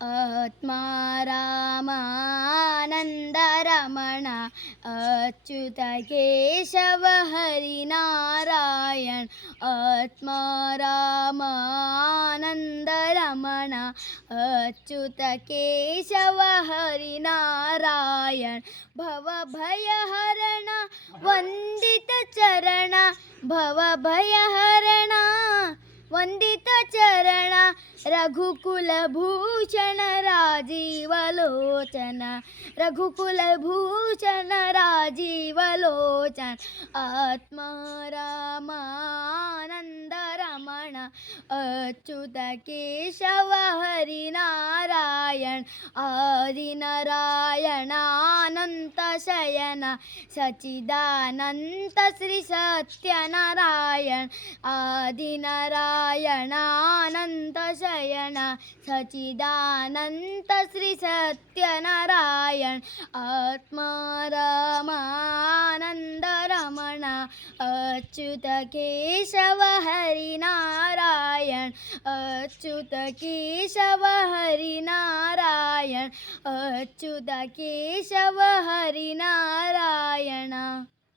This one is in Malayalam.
ആത്മാരാമാനന്ദരമണ അച്യുത കേശവ ഹരിനാരായണ ആത്മാരാമാനന്ദരമണ അച്യുത കേശവ ഹരിനാരായൺ ഭവഭയഹരണ വന്ദിത ചരണ ഭവഭയഹരണ വന്ദിത ചരണ रघुकुलभूषण राजीवलोचन रघुकुलभूषण राजीवलोचन आत्मा रमानन्दरमण अच्युत केशव हरिनारायण आदिनारायणा అనంత శయన సచిదానంత శ్రీ సత్యనారాయణ ఆదినారాయణ అనంత శయన సచిదానంత శ్రీ సత్యనారాయణ ఆత్మారామానంద రమణ అచ్యుత కేశవ హరినారాయణ అచ్యుత కేశవ హరినారాయణ अच्युत केशव हरिना